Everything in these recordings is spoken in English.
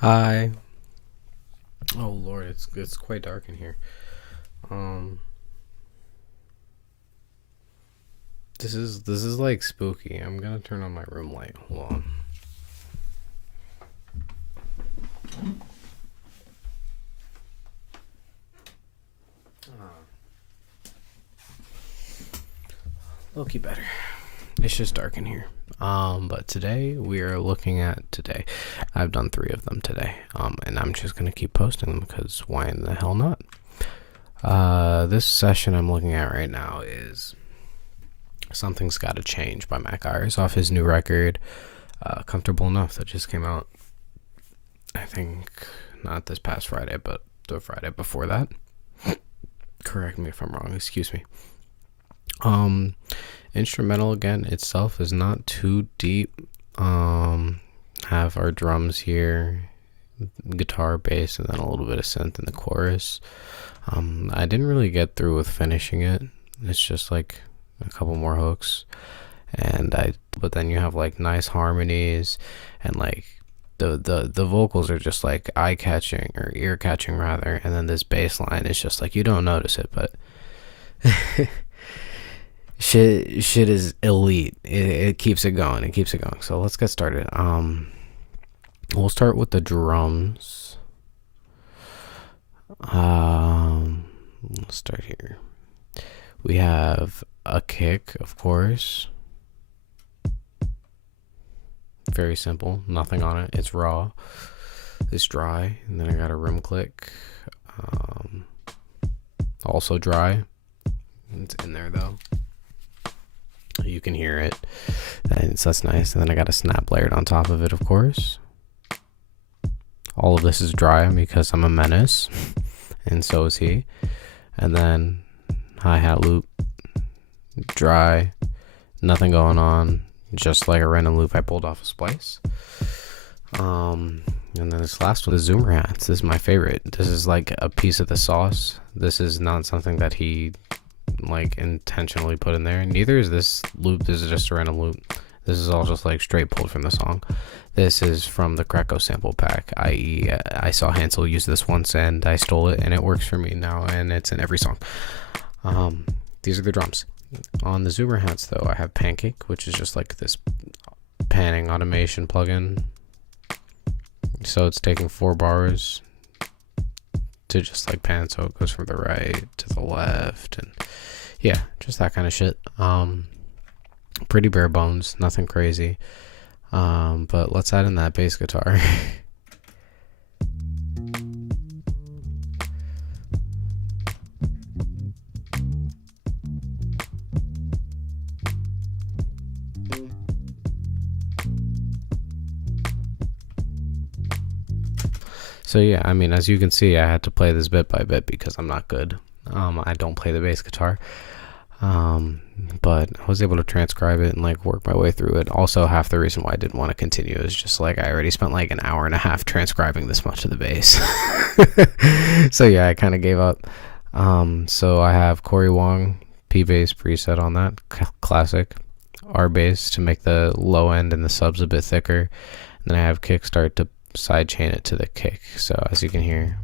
Hi. Oh Lord, it's quite dark in here. Um, this is like spooky. I'm gonna turn on my room light. Hold on. Loki better. It's just dark in here. But today we are looking at today. I've done 3 of them today. And I'm just gonna keep posting them because why in the hell not? This session I'm looking at right now is Something's Gotta Change by Ayres off his new record, Comfortable Enough, that just came out. I think not this past Friday, but the Friday before that. Correct me if I'm wrong. Excuse me. Instrumental again itself is not too deep. Have our drums here, guitar, bass, and then a little bit of synth in the chorus. I didn't really get through with finishing it. It's just like a couple more hooks, but then you have like nice harmonies, and like the vocals are just like eye catching or ear catching rather, and then this bass line is just like you don't notice it, but shit is elite. It keeps it going. It keeps it going. So let's get started. We'll start with the drums. Let's start here. We have a kick, of course. Very simple. Nothing on it. It's raw. It's dry. And then I got a rim click. Also dry. It's in there though. You can hear it. That's nice. And then I got a snap layered on top of it, of course. All of this is dry because I'm a menace. And so is he. And then hi-hat loop. Dry. Nothing going on. Just like a random loop I pulled off a splice. And then this last one, the zoomer hats. This is my favorite. This is like a piece of the sauce. This is not something that he like intentionally put in there. Neither is this loop. This is just a random loop. This is all just like straight pulled from the song. This is from the Greco sample pack, i.e. I saw Hansel use this once and I stole it and it works for me now and it's in every song. These are the drums. On the zoomer hats though, I have Pancake, which is just like this panning automation plugin. So it's taking 4 bars to just like pan, so it goes from the right to the left, and yeah, just that kind of shit. Pretty bare bones, nothing crazy. But let's add in that bass guitar. So yeah, I mean, as you can see, I had to play this bit by bit because I'm not good. I don't play the bass guitar. But I was able to transcribe it and like work my way through it. Also, half the reason why I didn't want to continue is just like I already spent like an hour and a half transcribing this much of the bass. So yeah, I kind of gave up. So I have Corey Wong P bass preset on that, classic. R bass to make the low end and the subs a bit thicker. And then I have Kickstart to sidechain it to the kick. So as you can hear,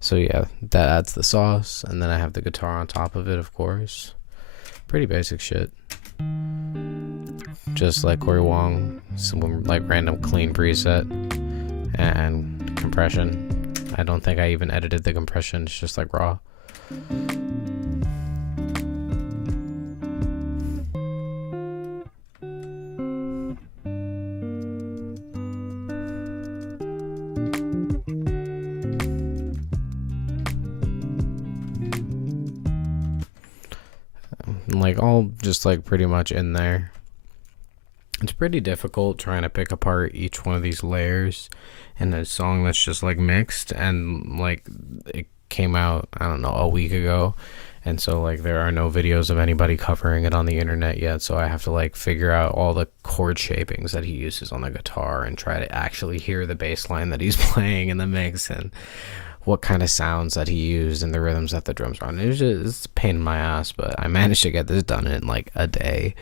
so yeah, that adds the sauce. And then I have the guitar on top of it, of course. Pretty basic shit, just like Corey Wong. Some like random clean preset and compression. I don't think I even edited the compression. It's just like raw. Like all just like pretty much in there. It's pretty difficult trying to pick apart each one of these layers in a song that's just like mixed, and like it came out, I don't know, a week ago, and so like there are no videos of anybody covering it on the internet yet, so I have to like figure out all the chord shapings that he uses on the guitar and try to actually hear the bass line that he's playing in the mix and what kind of sounds that he used and the rhythms that the drums were on. It was just, it's a pain in my ass, but I managed to get this done in like a day,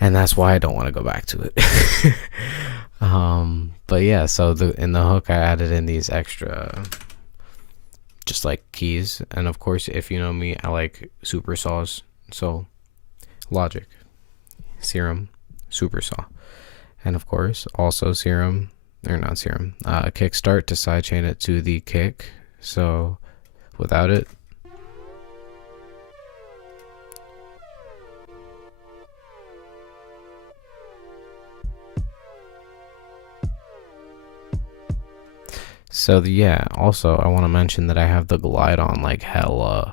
and that's why I don't want to go back to it. But yeah, so in the hook I added in these extra just like keys, and of course, if you know me, I like super saws. So Logic, Serum, super saw, and of course also Serum, or not Serum, Kickstart to sidechain it to the kick. So without it, yeah, also I want to mention that I have the glide on like hella,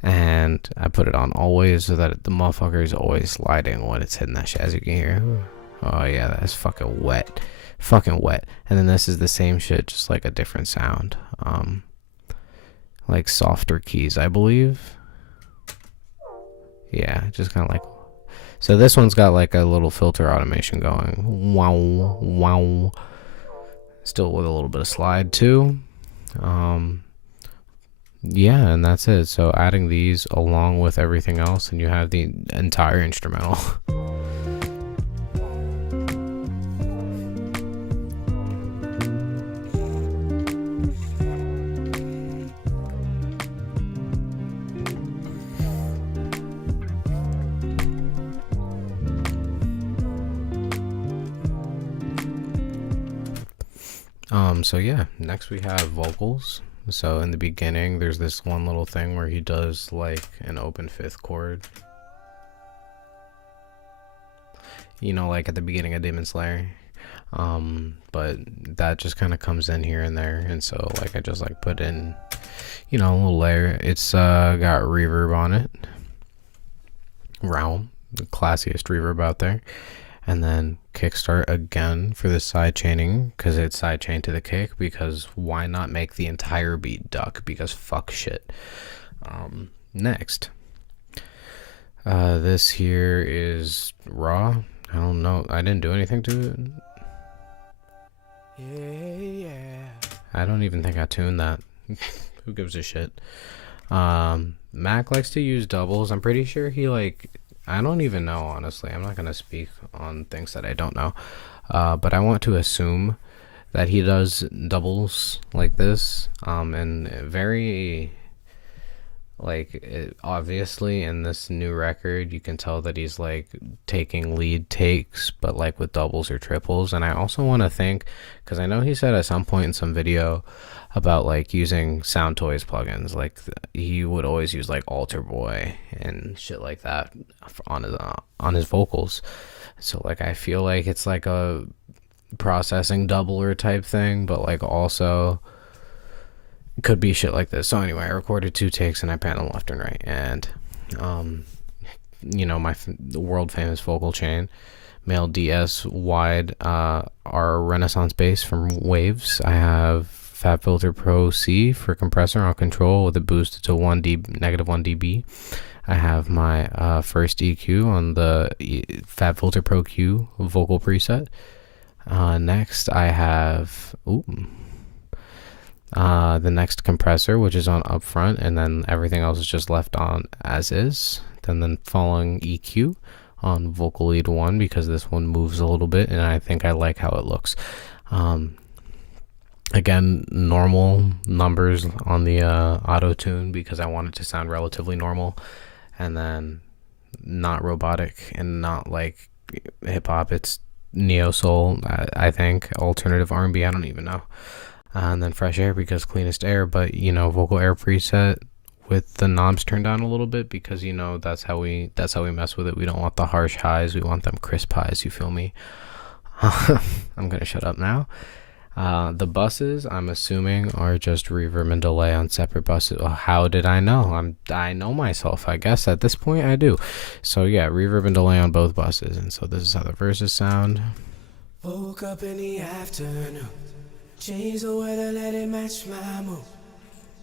and I put it on always so that the motherfucker is always sliding when it's hitting that shit, as you can hear. Oh yeah, that's fucking wet. Fucking wet. And then this is the same shit, just like a different sound. Like softer keys, I believe. Yeah, just kind of like. So this one's got like a little filter automation going. Wow, wow. Still with a little bit of slide too. Yeah, and that's it. So adding these along with everything else, and you have the entire instrumental. So yeah, next we have vocals. So in the beginning, there's this one little thing where he does like an open fifth chord. You know, like at the beginning of Demon Slayer. But that just kind of comes in here and there, and so like I just like put in, you know, a little layer. It's got reverb on it. Realm, the classiest reverb out there. And then kickstart again for the side chaining, because it's side chained to the kick, because why not make the entire beat duck, because fuck shit. Next, this here is raw. I don't know, I didn't do anything to it. Yeah. I don't even think I tuned that. Who gives a shit? Mac likes to use doubles. I'm pretty sure he like, I don't even know, honestly. I'm not going to speak on things that I don't know. But I want to assume that he does doubles like this. And very, like, obviously in this new record, you can tell that he's, like, taking lead takes, but, like, with doubles or triples. And I also want to think, because I know he said at some point in some video about like using Sound Toys plugins, like he would always use like Alter Boy and shit like that on his vocals. So like I feel like it's like a processing doubler type thing, but like also could be shit like this. So anyway, I recorded 2 takes and I paneled left and right, and you know, my world famous vocal chain, male DS wide, our Renaissance bass from Waves. I have Fab Filter Pro C for compressor on control with a boost to negative 1 dB. I have my first EQ on the Fab Filter Pro Q vocal preset. Next I have the next compressor, which is on up front, and then everything else is just left on as is. Then following EQ on vocal lead 1, because this one moves a little bit and I think I like how it looks. Again, normal numbers on the auto tune, because I want it to sound relatively normal, and then not robotic and not like hip hop. It's neo soul, I think, alternative R&B. I don't even know. And then fresh air, because cleanest air, but you know, vocal air preset with the knobs turned down a little bit, because you know that's how we mess with it. We don't want the harsh highs, we want them crisp highs. You feel me? I'm gonna shut up now. The buses, I'm assuming, are just reverb and delay on separate buses. Oh, how did I know? I know myself. I guess at this point I do. So yeah, reverb and delay on both buses. And so this is how the verses sound. Woke up in the afternoon, change the weather, let it match my mood.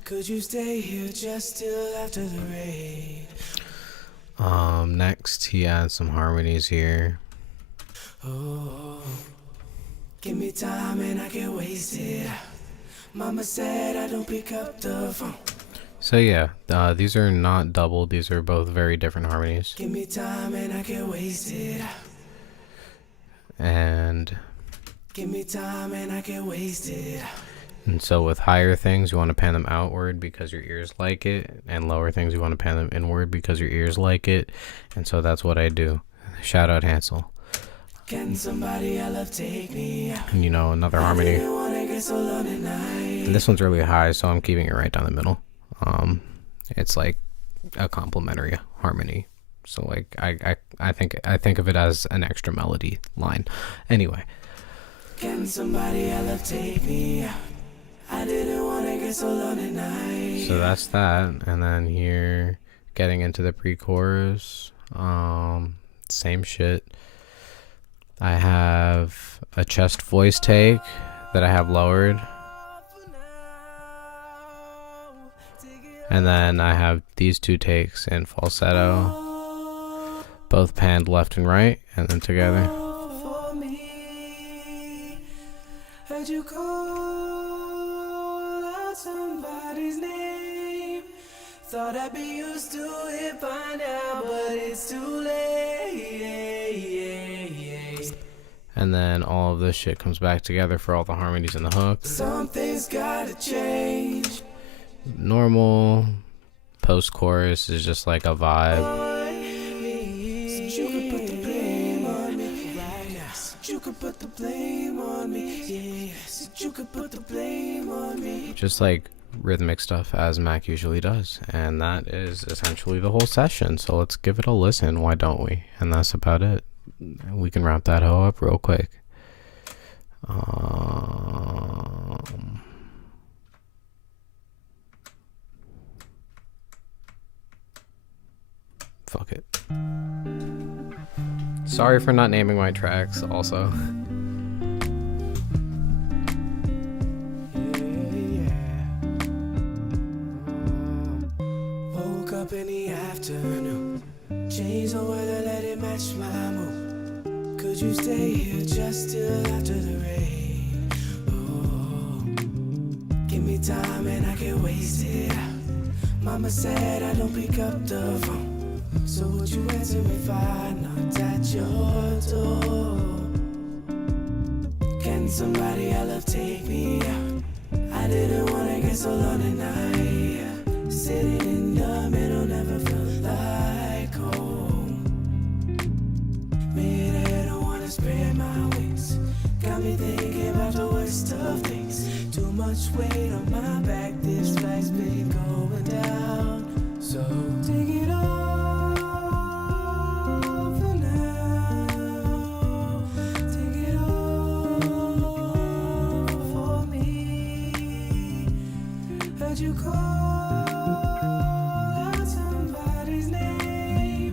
Could you stay here just till after the rain? Next he adds some harmonies here. Oh, give me time and I can waste it. Mama said I don't pick up the phone. So yeah, these are not double. These are both very different harmonies. Give me time and I can waste it. And Give me time and I can waste it. And so with higher things, you want to pan them outward because your ears like it, and lower things, you want to pan them inward because your ears like it. And so that's what I do. Shout out Hansel. Can somebody I love take me out? And you know, another harmony. I didn't wanna get so lonely tonight. And this one's really high, so I'm keeping it right down the middle. It's like a complementary harmony. So like I think of it as an extra melody line. Anyway. Can somebody I love take me out? I didn't wanna get so lonely tonight. So that's that. And then here, getting into the pre-chorus, same shit. I have a chest voice take that I have lowered. And then I have these two takes in falsetto, both panned left and right, and then together. Heard you call out somebody's name. Thought I'd be used to it by now, but it's too late. And then all of this shit comes back together for all the harmonies in the hook. Something's gotta change. Normal post-chorus is just like a vibe. So you could put the blame on me right now. So you could put the blame on me. Yeah. So you could put the blame on me. Just like rhythmic stuff as Mac usually does. And that is essentially the whole session. So let's give it a listen. Why don't we? And that's about it. We can wrap that hoe up real quick. Fuck it. Sorry for not naming my tracks also. Woke up in the afternoon. Changed the weather, let it match my mood. Could you stay here just till after the rain? Oh, give me time and I can waste it out. Mama said I don't pick up the phone. So would you answer if I knocked at your door? Can somebody I love take me out? I didn't wanna get so lonely tonight. Sitting in the middle never felt like home. Maybe I don't wanna spread my wings. Got me thinking about the worst of things. Too much weight on my back, this flight's been going down. So take it off. You call out somebody's name.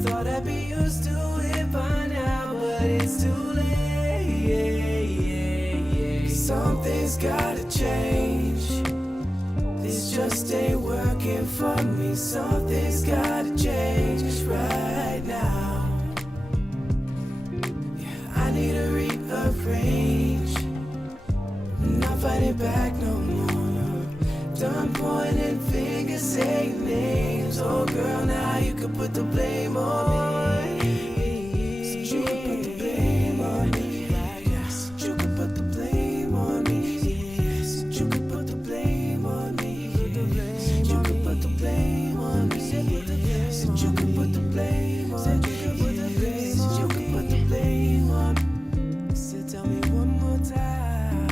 Thought I'd be used to it by now, but it's too late. Something's gotta change. This just ain't working for me. Something's gotta change right now. Yeah, I need to rearrange. Not fighting back no more. Done pointing fingers, saying names. Oh girl, now you can put the blame on me. So you can put the blame on me right now. So you can put the blame on me. Yeah. So you can put the blame on me. Yeah. So you can put the blame on me. Yeah. So you can put the blame on me. Yeah. So you can put the blame on me. So tell me one more time.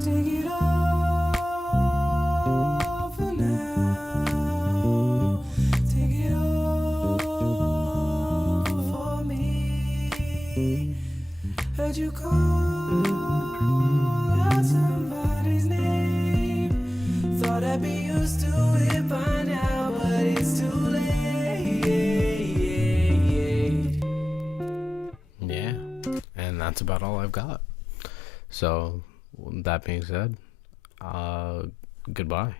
Take it off. Heard you call out somebody's name. Thought I'd be used to it by now, but it's too late. Yeah, and that's about all I've got. So that being said, goodbye.